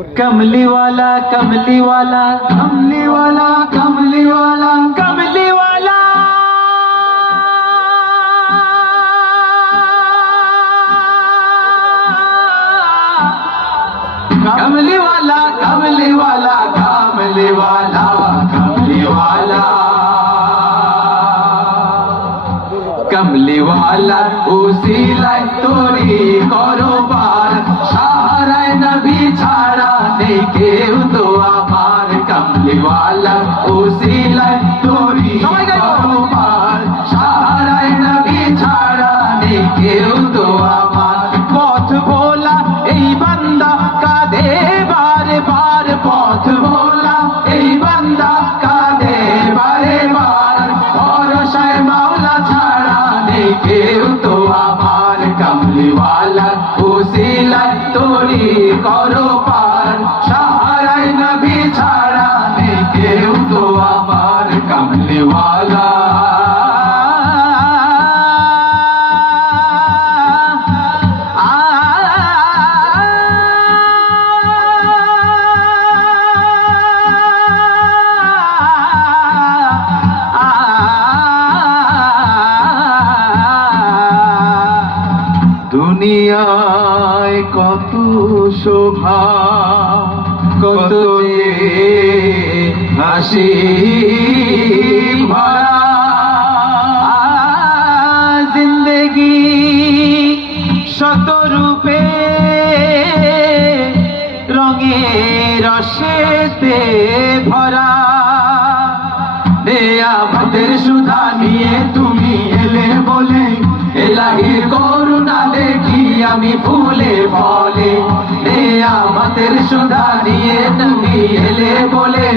कमली वाला कमली वाला कमली वाला कमली वाला कमली वाला कमली वाला कमली वाला कमली वाला कमली वाला कमली वाला उसिलाई तोरी करो पार साहाराय नबी ছাড়া নেই কেউ তো আমার कमली वाला उसिलाई तोरी करो पार साहाराय नबी ছাড়া নেই কেউ তো আমার পথ ভোলা এই বান্দা কাঁদে বারে বার পথ ভোলা এই বান্দা কাঁদে বারে বার ভরসায় মাওলা ছাড়া নেই কেউ তো আমার कमली वाला उसिलाई तोरी करो पार সাহারায় নবী ছাড়া নেই কেউ তো আমার कमली वाला দুনিয়ায় কত শোভা কত হাসি ভরা জিন্দগি শত রূপে রঙে রসেতে ভরা নেয়ামতের সুধা নিয়ে তুমি এলে বলে এলাহির করুণা দেখি আমি ফুলে ফলে নেয়ামতের সুধা নিয়ে তুমি এলে বলে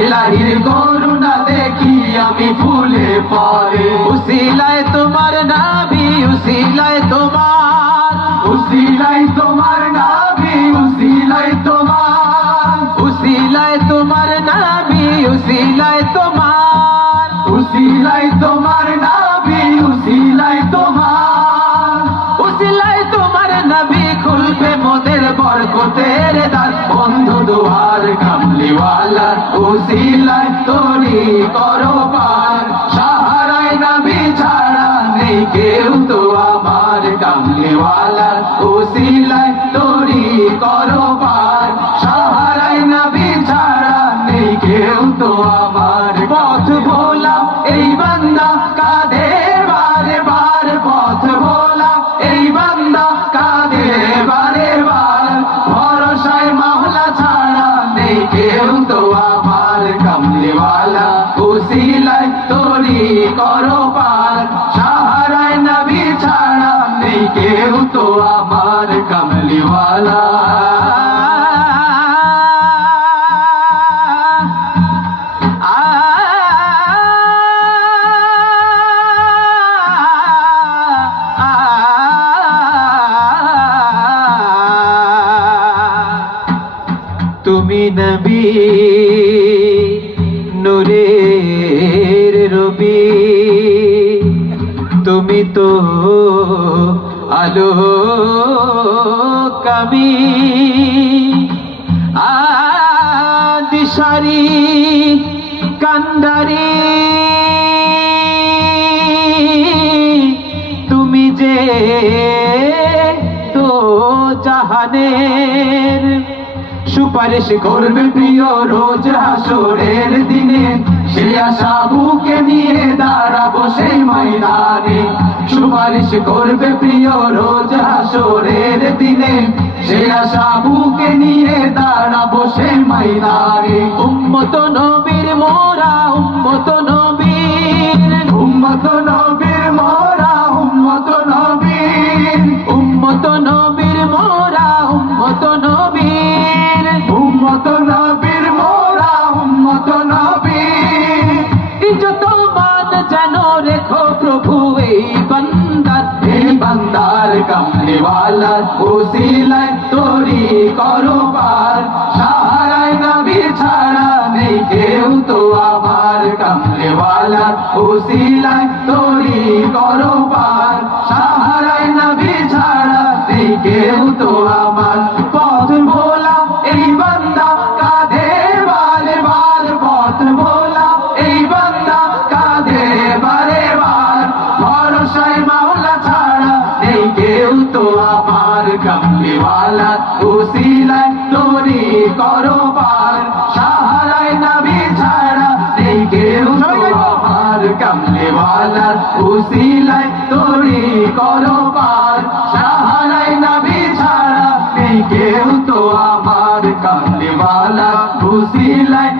এলাহির করুণা দেখি আমি ফুলে ফলে উসিলায় তোমার নাবি উসিলায় তোমার উসিলায় তোমার নাবি উসিলায় তোমার উসিলায় তোমার নাবি উসিলায় তোমার উসিলায় তোমার নাবি উসিলায় তোমার উসিলায় তোমার নবী খুলবে মোদের বরকতের দ্বার বন্ধ দুয়ার कमली वाला উসিলায় তোরি করো পার সাহারায় নবী ছাড়া নেই কেউ তো আমার कमली वाला উসিলায় তোরি করো পার সাহারায় নবী ছাড়া নেই কেউ তো আমার পথ ভোলা এই বান্দা কাঁদে বারে বার পথ ভোলা এই বান্দা কাঁদে বারে বার ভরসায় মাওলা ছাড়া নেই কেউ তো আমার कमली वाला উসিলায় তোরি করো পার সাহারায় নবী ছাড়া নেই কেউ তো আমার कमली वाला তুমি নবী নূরের রবি তুমি তো আলো কবি দিশারি কান্ডারি তুমি যে তো জাহানের সুপারিশ করবে প্রিয় রোজ হাসরের দিনে সে আশা বুকে নিয়ে দাঁড়াবো সেই ময়দানে সুপারিশ করবে প্রিয় রোজ হাসরের দিনে সে আশা বুকে নিয়ে দাঁড়াবো সেই ময়দানে উম্মত নবীর মোরা উম্মত নবীর উম্মত নবীর মোরা উম্মত নবীর উম্মত নবীর মোরা উম্মত নবীর উম্মত নবীর মোরা উম্মত নবীর ইজ্জত মান যেন রেখো প্রভু এই বান্দার कमली वाला উসিলায় তোরি করো পার সাহারায় নবী ছাড়া নেই কেউ তো আমার कमली वाला উসিলায় তোরি করো পার সাহারায় নবী ছাড়া নেই কেউ তো আমার পথ ভোলা এই করো পার সাহারায় নবী ছাড়া নেই কেউ তো আমার কামলিওয়ালার উসিলায় তুমি করো পার সাহারায় নবী ছাড়া নেই কেউ তো আমার কামলিওয়ালার উসিলায়